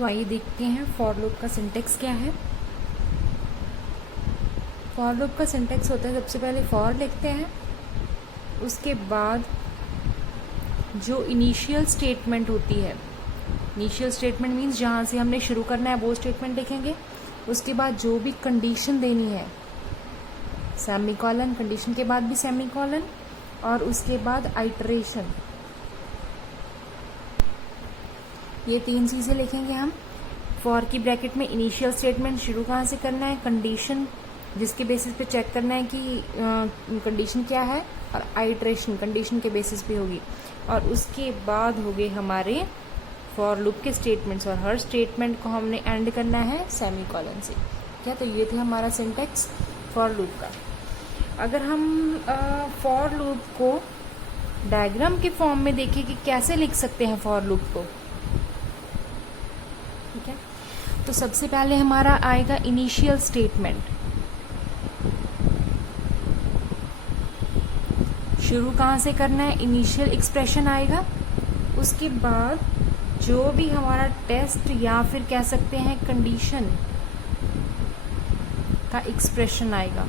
तो आइए देखते हैं फॉर लूप का सिंटेक्स क्या है। फॉर लूप का सिंटेक्स होता है, सबसे पहले फॉर लिखते हैं, उसके बाद जो इनिशियल स्टेटमेंट होती है, इनिशियल स्टेटमेंट मीन्स जहाँ से हमने शुरू करना है वो स्टेटमेंट लिखेंगे। उसके बाद जो भी कंडीशन देनी है, सेमीकोलन, कंडीशन के बाद भी सेमीकोलन, और उसके बाद आइटरेशन, ये 3 चीज़ें लिखेंगे हम। फॉर की ब्रैकेट में इनिशियल स्टेटमेंट शुरू कहाँ से करना है, कंडीशन जिसके बेसिस पे चेक करना है कि कंडीशन क्या है, और आइटरेशन कंडीशन के बेसिस पे होगी। और उसके बाद हो गए हमारे फॉर लूप के स्टेटमेंट्स, और हर स्टेटमेंट को हमने एंड करना है सेमीकोलन से। क्या, तो ये थे हमारा सिंटेक्स फॉर लूप का। अगर हम फॉर लूप को डायग्राम के फॉर्म में देखें कि कैसे लिख सकते हैं फॉर लूप को, ठीक है, तो सबसे पहले हमारा आएगा इनिशियल स्टेटमेंट। शुरू कहाँ से करना है, इनिशियल एक्सप्रेशन आएगा। उसके बाद जो भी हमारा टेस्ट या फिर कह सकते हैं कंडीशन का एक्सप्रेशन आएगा।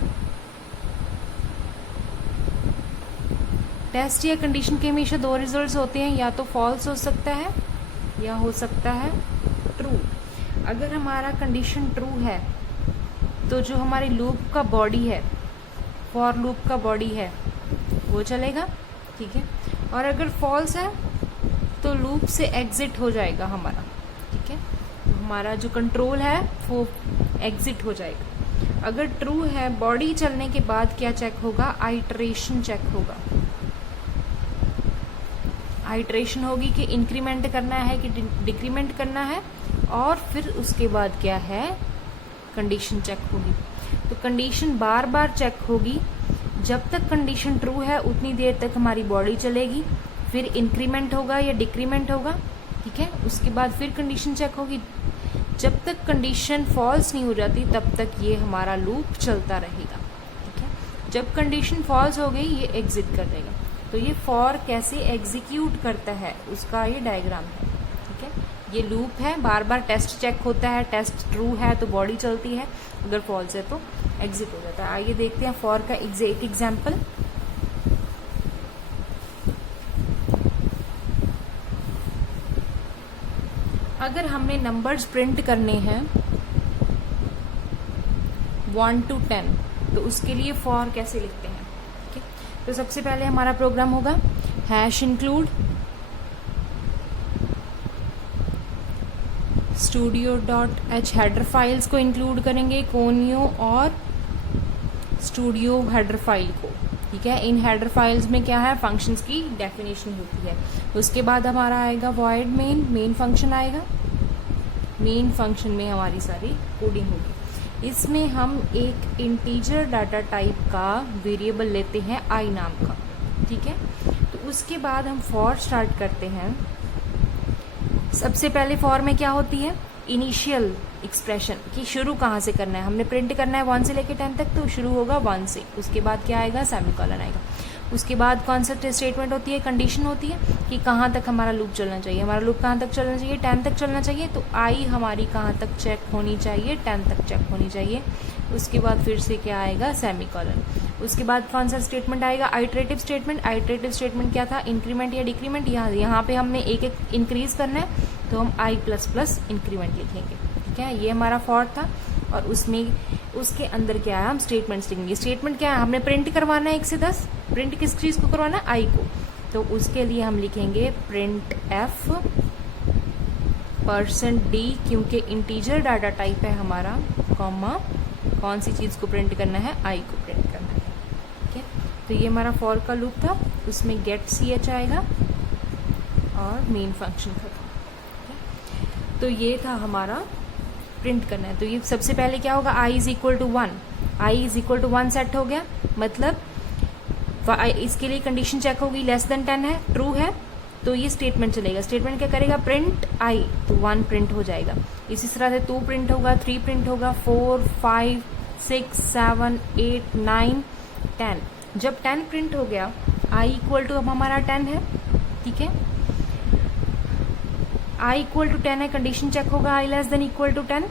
टेस्ट या कंडीशन के हमेशा 2 रिजल्ट्स होते हैं, या तो फॉल्स हो सकता है या हो सकता है ट्रू। अगर हमारा कंडीशन ट्रू है तो जो हमारे लूप का बॉडी है, फॉर लूप का बॉडी है, वो चलेगा, ठीक है। और अगर फॉल्स है तो लूप से एग्जिट हो जाएगा हमारा, ठीक है, तो हमारा जो कंट्रोल है वो एग्जिट हो जाएगा। अगर ट्रू है, बॉडी चलने के बाद क्या चेक होगा, आइटरेशन चेक होगा। आइटरेशन होगी कि इंक्रीमेंट करना है कि डिक्रीमेंट करना है, और फिर उसके बाद क्या है, कंडीशन चेक होगी। तो कंडीशन बार बार चेक होगी, जब तक कंडीशन ट्रू है उतनी देर तक हमारी बॉडी चलेगी, फिर इंक्रीमेंट होगा या डिक्रीमेंट होगा, ठीक है। उसके बाद फिर कंडीशन चेक होगी, जब तक कंडीशन फॉल्स नहीं हो जाती तब तक ये हमारा लूप चलता रहेगा, ठीक है। जब कंडीशन फॉल्स हो गई ये एग्जिट कर देगा। तो ये फॉर कैसे एग्जीक्यूट करता है उसका ये डायग्राम है, ठीक है। ये लूप है, बार बार टेस्ट चेक होता है, टेस्ट ट्रू है तो बॉडी चलती है, अगर फॉल्स है तो एग्जिट हो जाता है। आइए देखते हैं फॉर का एक एग्जाम्पल। अगर हमने नंबर्स प्रिंट करने हैं 1 to 10 तो उसके लिए फॉर कैसे लिखते हैं, ठीक है। तो सबसे पहले हमारा प्रोग्राम होगा hash include studio.h header files को इंक्लूड करेंगे, कोनियो और स्टूडियो हेडर फाइल को, ठीक है। इन हेडर फाइल्स में क्या है, फंक्शंस की डेफिनेशन होती है। उसके बाद हमारा आएगा वॉइड मेन फंक्शन आएगा। मेन फंक्शन में हमारी सारी कोडिंग होगी। इसमें हम एक इंटीजर डाटा टाइप का वेरिएबल लेते हैं आई नाम का, ठीक है। तो उसके बाद हम फॉर स्टार्ट करते हैं। सबसे पहले फॉर में क्या होती है, इनिशियल एक्सप्रेशन कि शुरू कहाँ से करना है, हमने प्रिंट करना है 1 से लेकर 10 तक, तो शुरू होगा 1 से। उसके बाद क्या आएगा, सेमीकोलन आएगा। उसके बाद कौन सा स्टेटमेंट होती है, कंडीशन होती है कि कहाँ तक हमारा लूप चलना चाहिए। हमारा लूप कहाँ तक चलना चाहिए, 10 तक चलना चाहिए, तो आई हमारी कहाँ तक चेक होनी चाहिए, 10 तक चेक होनी चाहिए। उसके बाद फिर से क्या आएगा, सेमीकोलन। उसके बाद कौन सा स्टेटमेंट आएगा, आइटरेटिव स्टेटमेंट। आइटरेटिव स्टेटमेंट क्या था, इंक्रीमेंट या डिक्रीमेंट। यहाँ पे हमने एक इंक्रीज करना है तो हम आई प्लस प्लस इंक्रीमेंट लिखेंगे, ठीक है। ये हमारा फॉर था, और उसमें उसके अंदर क्या है, हम स्टेटमेंट्स लिखेंगे। स्टेटमेंट क्या है, हमने प्रिंट करवाना है 1 से 10। प्रिंट किस चीज को करवाना है, आई को, तो उसके लिए हम लिखेंगे प्रिंट एफ %d, क्योंकि इंटीजर डाटा टाइप है हमारा, कॉमा कौन सी चीज को प्रिंट करना है, आई को प्रिंट करना है, ठीक है। तो ये हमारा फॉर का लूप था, उसमें गेट ch आएगा और मेन फंक्शन खत्म। तो ये था हमारा प्रिंट करना है। तो ये सबसे पहले क्या होगा, i is equal to 1, i is equal to 1 set हो गया, मतलब इसके लिए कंडीशन चेक होगी, लेस देन 10 है, ट्रू है, तो ये स्टेटमेंट चलेगा। स्टेटमेंट क्या करेगा, प्रिंट i, तो 1 प्रिंट हो जाएगा। इसी तरह से 2 प्रिंट होगा, 3 प्रिंट होगा, 4 5 6 7 8 9 10। जब 10 प्रिंट हो गया, i इक्वल टू अब हमारा 10 है, ठीक है। i इक्वल टू 10 है, कंडीशन चेक होगा i less than equal to 10,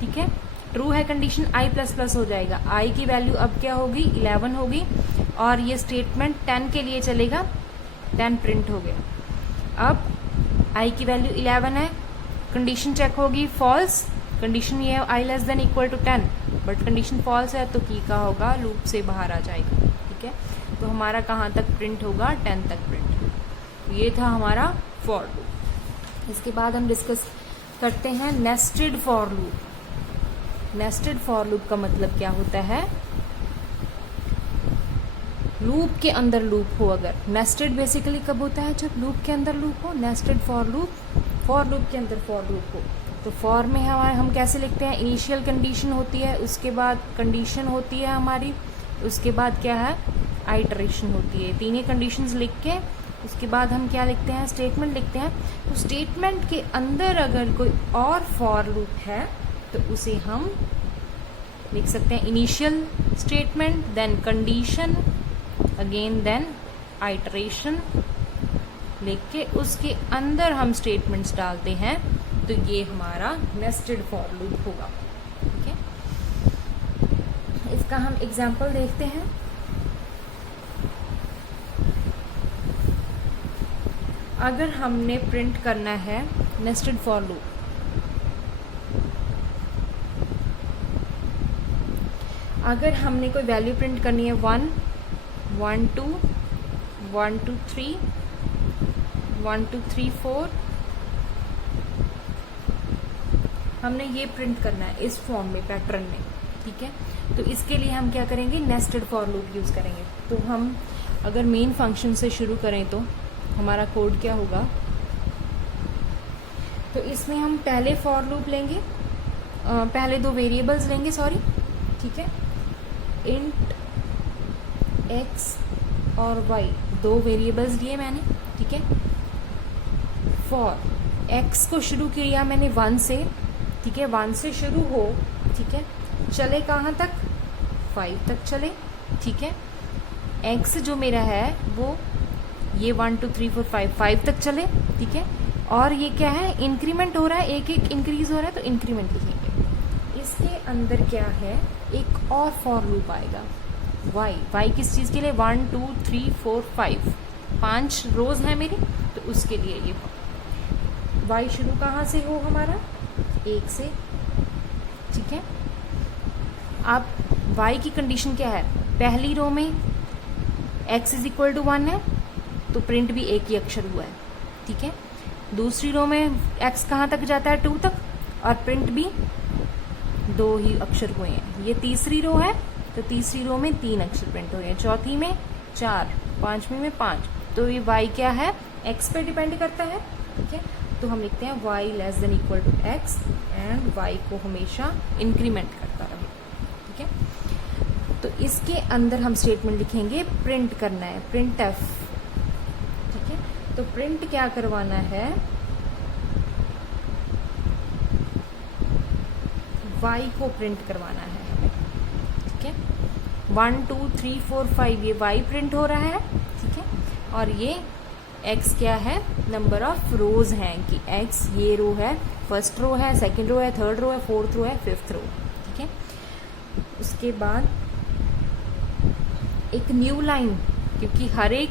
ठीक है। ट्रू है कंडीशन, i प्लस प्लस हो जाएगा, i की वैल्यू अब क्या होगी 11 होगी, और ये स्टेटमेंट 10 के लिए चलेगा, 10 प्रिंट हो गया। अब i की वैल्यू 11 है, कंडीशन चेक होगी फॉल्स, कंडीशन ये है i less than equal to 10, but condition false है तो की का होगा लूप से बाहर आ जाएगा, ठीक है। तो हमारा कहाँ तक प्रिंट होगा 10 तक प्रिंट। ये था हमारा फॉर लूप। इसके बाद हम डिस्कस करते हैं nested for loop. Nested for loop का मतलब क्या होता है, लूप के अंदर लूप हो। अगर नेस्टेड बेसिकली कब होता है, जब लूप के अंदर लूप हो। नेस्टेड फॉर लूप के अंदर फॉर लूप हो। तो फॉर में हम कैसे लिखते हैं, इनिशियल कंडीशन होती है, उसके बाद कंडीशन होती है हमारी, उसके बाद क्या है आइटरेशन होती है। तीनों कंडीशंस लिख के उसके बाद हम क्या लिखते हैं, स्टेटमेंट लिखते हैं। तो स्टेटमेंट के अंदर अगर कोई और फॉर लूप है तो उसे हम लिख सकते हैं initial statement, then condition, again then iteration लिख के उसके अंदर हम स्टेटमेंट्स डालते हैं, तो ये हमारा नेस्टेड फॉर लूप होगा, ठीक है। इसका हम एग्जांपल देखते हैं। अगर हमने प्रिंट करना है नेस्टेड फॉर लूप, अगर हमने कोई वैल्यू प्रिंट करनी है 1 1 2 1 2 3 1 2 3 4, हमने ये प्रिंट करना है इस फॉर्म में, पैटर्न में, ठीक है। तो इसके लिए हम क्या करेंगे, नेस्टेड फॉर लूप यूज करेंगे। तो हम अगर मेन फंक्शन से शुरू करें तो हमारा कोड क्या होगा, तो इसमें हम पहले फॉर लूप लेंगे, पहले दो वेरिएबल्स लेंगे, सॉरी, ठीक है। इंट x और y दो वेरिएबल्स लिए मैंने, ठीक है। फॉर x को शुरू किया मैंने 1 से, ठीक है, 1 से शुरू हो, ठीक है, चले कहाँ तक 5 तक चले, ठीक है। x जो मेरा है वो ये 1 2 3 4 5 तक चले, ठीक है। और ये क्या है, इंक्रीमेंट हो रहा है, एक एक इंक्रीज हो रहा है, तो इंक्रीमेंट लिखेंगे। इसके अंदर क्या है, एक और फॉर लूप आएगा y किस चीज़ के लिए, 1 2 3 4 5 5 रोज है मेरी, तो उसके लिए ये y शुरू कहाँ से हो हमारा 1 से, ठीक है। अब y की कंडीशन क्या है, पहली रो में x इज इक्वल टू 1 है, तो प्रिंट भी एक ही अक्षर हुआ है, ठीक है। दूसरी रो में x कहाँ तक जाता है 2 तक, और प्रिंट भी 2 ही अक्षर हुए हैं। ये तीसरी रो है, तो तीसरी रो में 3 अक्षर प्रिंट हुए हैं, चौथी में 4, पांचवी में 5। तो ये y क्या है, x पे डिपेंड करता है, ठीक है। तो हम लिखते हैं y less than equal to x and y को हमेशा इंक्रीमेंट करता रहे, ठीक है। तो इसके अंदर हम स्टेटमेंट लिखेंगे, प्रिंट करना है, प्रिंट f, ठीक है। तो प्रिंट क्या करवाना है, y को प्रिंट करवाना है हमें, ठीक है। 1 2 3 4 5 ये y प्रिंट हो रहा है, ठीक है। और ये x क्या है, नंबर ऑफ रोज हैं कि x ये रो है, फर्स्ट रो है, सेकंड रो है, थर्ड रो है, फोर्थ रो है, फिफ्थ रो, ठीक है। उसके बाद एक न्यू लाइन, क्योंकि हर एक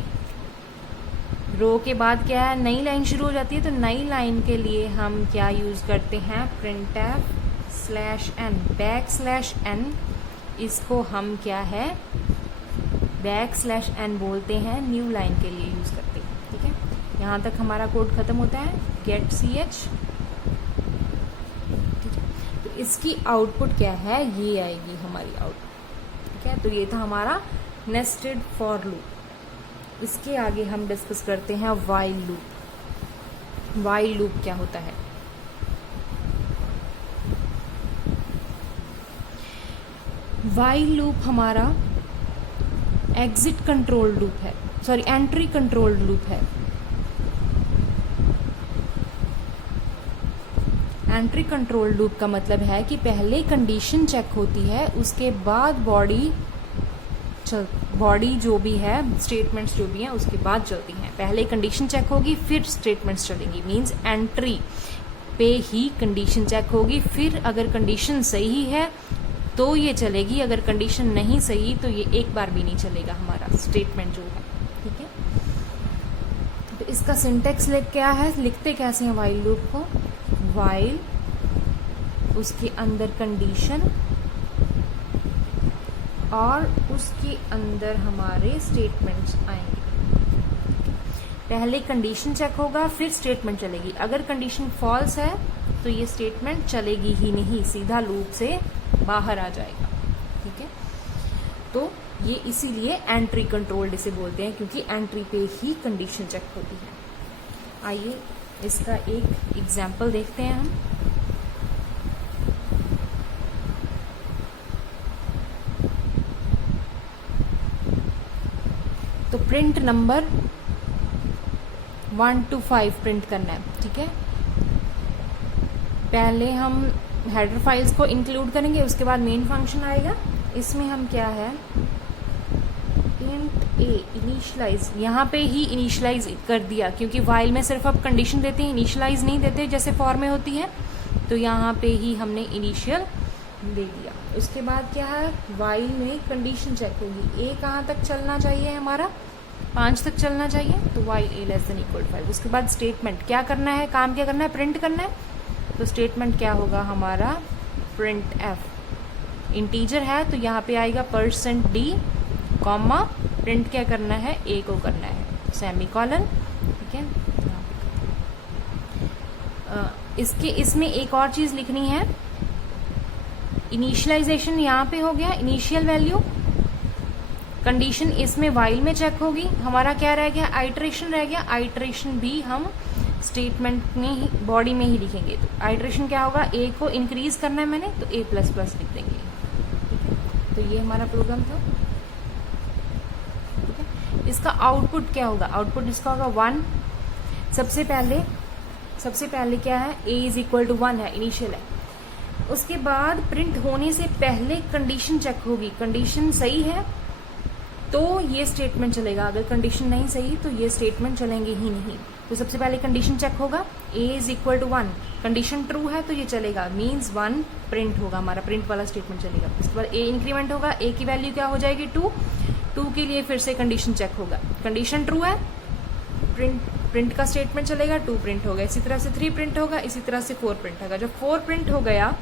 रो के बाद क्या है, नई लाइन शुरू हो जाती है, तो नई लाइन के लिए हम क्या यूज करते हैं, printf /n, \n, इसको हम क्या है \n बोलते हैं, न्यू लाइन के लिए यूज करते हैं, ठीक है। यहाँ तक हमारा कोड खत्म होता है, गेट ch, ठीक है। तो इसकी आउटपुट क्या है, ये आएगी हमारी आउटपुट, ठीक है। तो ये था हमारा नेस्टेड फॉर लूप। इसके आगे हम डिस्कस करते हैं वाइल लूप। वाइल लूप क्या होता है, वाइल लूप हमारा एग्जिट कंट्रोल लूप है, सॉरी एंट्री कंट्रोल लूप है। एंट्री कंट्रोल लूप का मतलब है कि पहले कंडीशन चेक होती है, उसके बाद बॉडी जो भी है, स्टेटमेंट्स जो भी हैं उसके बाद चलती हैं। पहले कंडीशन चेक होगी फिर स्टेटमेंट्स चलेंगी, मींस एंट्री पे ही कंडीशन चेक होगी, फिर अगर कंडीशन सही है तो ये चलेगी, अगर कंडीशन नहीं सही तो ये एक बार भी नहीं चलेगा हमारा स्टेटमेंट जो है। ठीक है, तो इसका सिंटेक्स क्या है, लिखते कैसे हैं वाइल लूप को, वाइल उसके अंदर कंडीशन और उसके अंदर हमारे स्टेटमेंट्स आएंगे। पहले कंडीशन चेक होगा फिर स्टेटमेंट चलेगी, अगर कंडीशन फॉल्स है तो ये स्टेटमेंट चलेगी ही नहीं, सीधा लूप से बाहर आ जाएगा। ठीक है, तो ये इसीलिए एंट्री कंट्रोल्ड इसे बोलते हैं, क्योंकि एंट्री पे ही कंडीशन चेक होती है। आइए इसका एक एग्जाम्पल देखते हैं हम। तो प्रिंट नंबर 1 to 5 प्रिंट करना है। ठीक है, पहले हम हेडर फाइल्स को इंक्लूड करेंगे, उसके बाद मेन फंक्शन आएगा। इसमें हम क्या है, इंट ए इनिशियलाइज, यहाँ पे ही इनिशियलाइज कर दिया, क्योंकि वाइल में सिर्फ आप कंडीशन देते हैं, इनिशियलाइज नहीं देते जैसे फॉर में होती है, तो यहाँ पे ही हमने इनिशियल दे दिया। उसके बाद क्या है, वाइल में कंडीशन चेक होगी, ए कहाँ तक चलना चाहिए हमारा, 5 तक चलना चाहिए, तो while a less than equal 5। उसके बाद स्टेटमेंट क्या करना है, काम क्या करना है, प्रिंट करना है, तो स्टेटमेंट क्या होगा हमारा, प्रिंट एफ। इंटीजर है तो यहाँ पे आएगा %d, कॉमा, प्रिंट क्या करना है, ए को करना है, सेमी कॉलन। ठीक है, इसमें एक और चीज लिखनी है, इनिशियलाइजेशन यहाँ पे हो गया, इनिशियल वैल्यू, कंडीशन इसमें वाइल में चेक होगी, हमारा क्या रह गया, आइटरेशन रह गया, आइटरेशन भी हम स्टेटमेंट में ही, बॉडी में ही लिखेंगे। तो आइटरेशन क्या होगा, ए को इंक्रीज करना है मैंने, तो a++ लिख देंगे। ठीक है, तो ये हमारा प्रोग्राम था। ठीक है, इसका आउटपुट क्या होगा, आउटपुट इसका होगा 1। सबसे पहले क्या है, a = 1 है, इनिशियल है। उसके बाद प्रिंट होने से पहले कंडीशन चेक होगी, कंडीशन सही है तो ये स्टेटमेंट चलेगा, अगर कंडीशन नहीं सही तो ये स्टेटमेंट चलेंगे ही नहीं। तो सबसे पहले कंडीशन चेक होगा, a = 1, कंडीशन ट्रू है तो ये चलेगा, मींस 1 प्रिंट होगा, हमारा प्रिंट वाला स्टेटमेंट चलेगा। उसके बाद a इंक्रीमेंट होगा, a की वैल्यू क्या हो जाएगी, 2 के लिए फिर से कंडीशन चेक होगा, कंडीशन ट्रू है, प्रिंट का स्टेटमेंट चलेगा, 2 प्रिंट होगा। इसी तरह से 3 प्रिंट होगा, इसी तरह से 4 प्रिंट होगा। जब 4 प्रिंट हो गया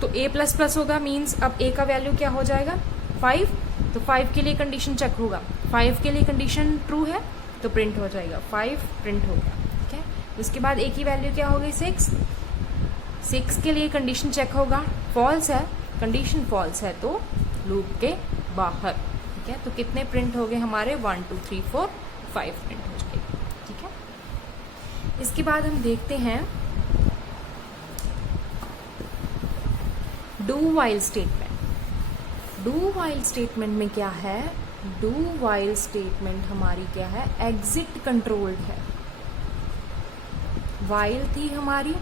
तो a++ होगा, मींस अब a का वैल्यू क्या हो जाएगा, 5, तो 5 के लिए कंडीशन चेक होगा, 5 के लिए कंडीशन ट्रू है तो प्रिंट हो जाएगा, 5 प्रिंट हो गया। ठीक है, उसके बाद a की वैल्यू क्या हो गई, 6 के लिए कंडीशन चेक होगा, फॉल्स है, कंडीशन फॉल्स है तो लूप के बाहर। ठीक है, तो कितने प्रिंट हो गए हमारे, 1 2 3 4 5 प्रिंट हो जाएगा। ठीक है, इसके बाद हम देखते हैं do while statement. Do while statement में क्या है, डू वाइल स्टेटमेंट हमारी क्या है, एग्जिट कंट्रोल्ड है। वाइल थी हमारी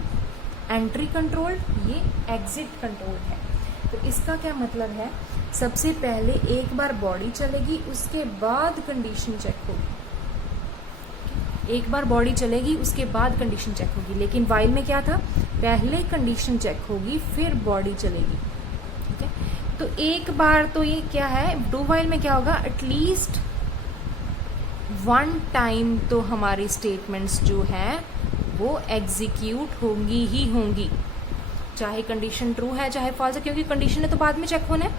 एंट्री कंट्रोल्ड, ये एग्जिट कंट्रोल्ड है। तो इसका क्या मतलब है, सबसे पहले एक बार बॉडी चलेगी, उसके बाद कंडीशन चेक होगी। एक बार बॉडी चलेगी उसके बाद कंडीशन चेक होगी, लेकिन वाइल में क्या था, पहले कंडीशन चेक होगी फिर बॉडी चलेगी। ठीक है, तो एक बार तो ये क्या है, डू वाइल में क्या होगा, एटलीस्ट 1 टाइम तो हमारी स्टेटमेंट्स जो हैं वो एग्जीक्यूट होंगी ही होंगी, चाहे कंडीशन ट्रू है चाहे फॉल्स है, क्योंकि कंडीशन है तो बाद में चेक होना है।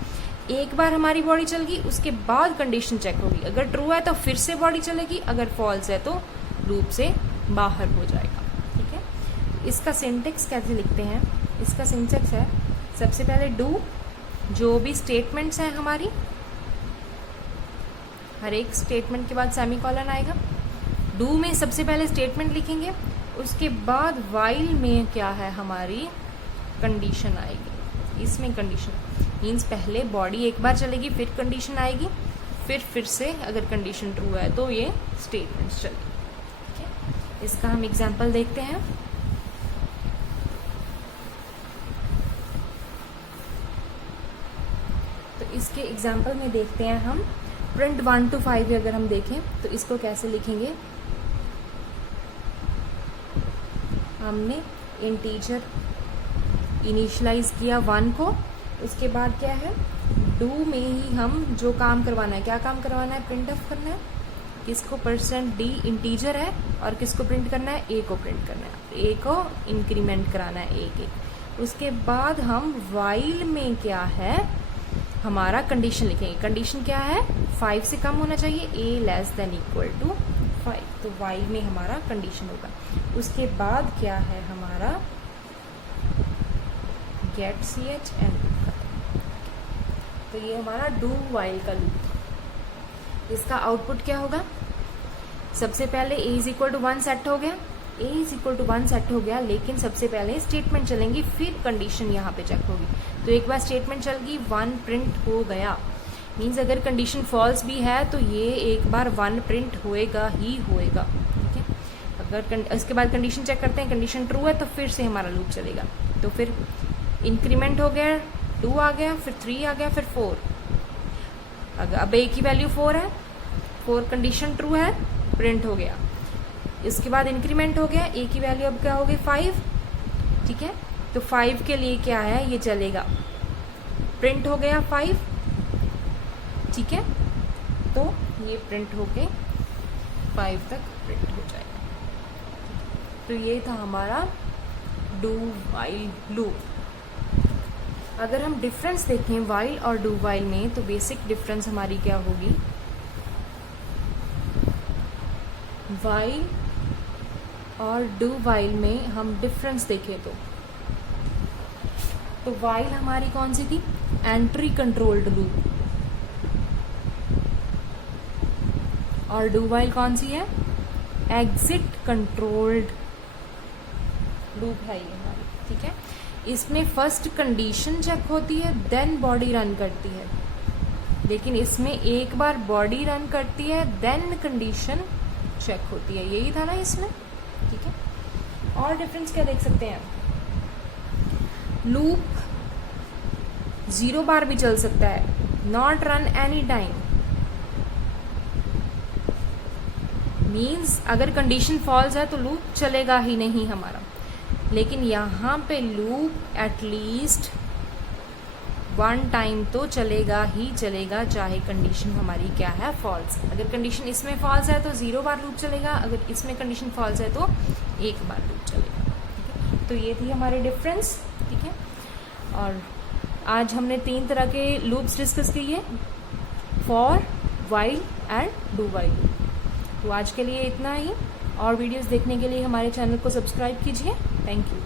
एक बार हमारी बॉडी चलेगी उसके बाद कंडीशन चेक होगी, अगर ट्रू है तो फिर से बॉडी चलेगी, अगर फॉल्स है तो लूप से बाहर हो जाएगा। ठीक है, इसका सिंटेक्स कैसे लिखते हैं, इसका सिंटेक्स है, सबसे पहले डू, जो भी स्टेटमेंट्स हैं हमारी, हर एक स्टेटमेंट के बाद सेमीकोलन आएगा। डू में सबसे पहले स्टेटमेंट लिखेंगे, उसके बाद वाइल में क्या है हमारी कंडीशन आएगी। इसमें कंडीशन मीन्स पहले बॉडी एक बार चलेगी फिर कंडीशन आएगी, फिर से अगर कंडीशन ट्रू है तो ये स्टेटमेंट्स चलेगी। ठीक है, इसका हम एग्जांपल देखते हैं। तो इसके एग्जाम्पल में देखते हैं हम प्रिंट 1 to 5 अगर हम देखें तो इसको कैसे लिखेंगे, हमने इंटीजर इनिशियलाइज किया 1 को, उसके बाद क्या है डू में ही हम जो काम करवाना है, क्या काम करवाना है, प्रिंट ऑफ करना है, किसको %d इंटीजर है और किसको प्रिंट करना है, a को प्रिंट करना है, a को इंक्रीमेंट कराना है a के। उसके बाद हम वाइल में क्या है हमारा कंडीशन लिखेंगे, कंडीशन क्या है 5 से कम होना चाहिए, a less than equal to 5, तो वाइल में हमारा कंडीशन होगा। उसके बाद क्या है हमारा गेट ch एंड, तो ये हमारा डू वाइल का लूप। इसका आउटपुट क्या होगा, सबसे पहले a is equal to 1 set हो गया, a is equal to 1 set हो गया, लेकिन सबसे पहले स्टेटमेंट चलेंगी फिर कंडीशन यहाँ पे चेक होगी। तो एक बार स्टेटमेंट चल गई 1 प्रिंट हो गया, मीन्स अगर कंडीशन फॉल्स भी है तो ये एक बार 1 प्रिंट होएगा ही होएगा, ठीक है। अगर इसके बाद कंडीशन चेक करते हैं, कंडीशन ट्रू है तो फिर से हमारा लूप चलेगा। तो फिर इंक्रीमेंट हो गया, 2 आ गया, फिर 3 आ गया, फिर 4, अगर अब a की वैल्यू 4 है, 4 कंडीशन ट्रू है, प्रिंट हो गया। इसके बाद इंक्रीमेंट हो गया, a की वैल्यू अब क्या होगी 5, ठीक है। तो 5 के लिए क्या है ये चलेगा, प्रिंट हो गया 5, ठीक है, तो ये प्रिंट होके 5 तक प्रिंट हो जाएगा। तो ये था हमारा डू वाइल लूप। अगर हम डिफरेंस देखें वाइल और डू वाइल में, तो बेसिक डिफरेंस हमारी क्या होगी, वाइल और डू वाइल में हम डिफरेंस देखें तो वाइल हमारी कौन सी थी, एंट्री कंट्रोल्ड लूप, और डू वाइल कौन सी है, एग्जिट कंट्रोल्ड लूप है ये हमारी, ठीक है। इसमें फर्स्ट कंडीशन चेक होती है देन बॉडी रन करती है, लेकिन इसमें एक बार बॉडी रन करती है देन कंडीशन चेक होती है, यही था ना इसमें, ठीक है। और डिफरेंस क्या देख सकते हैं, लूप 0 बार भी चल सकता है, not run any time, means अगर कंडीशन फॉल्स है तो लूप चलेगा ही नहीं हमारा, लेकिन यहाँ पे लूप एटलीस्ट 1 टाइम तो चलेगा ही चलेगा, चाहे कंडीशन हमारी क्या है फॉल्स। अगर कंडीशन इसमें फॉल्स है तो 0 बार लूप चलेगा, अगर इसमें कंडीशन फॉल्स है तो 1 बार लूप चलेगा, ठीक है। तो ये थी हमारे डिफरेंस, ठीक है। और आज हमने 3 तरह के लूप्स डिस्कस किए, for, while and do while. तो आज के लिए इतना ही, और वीडियोस देखने के लिए हमारे चैनल को सब्सक्राइब कीजिए। Thank you.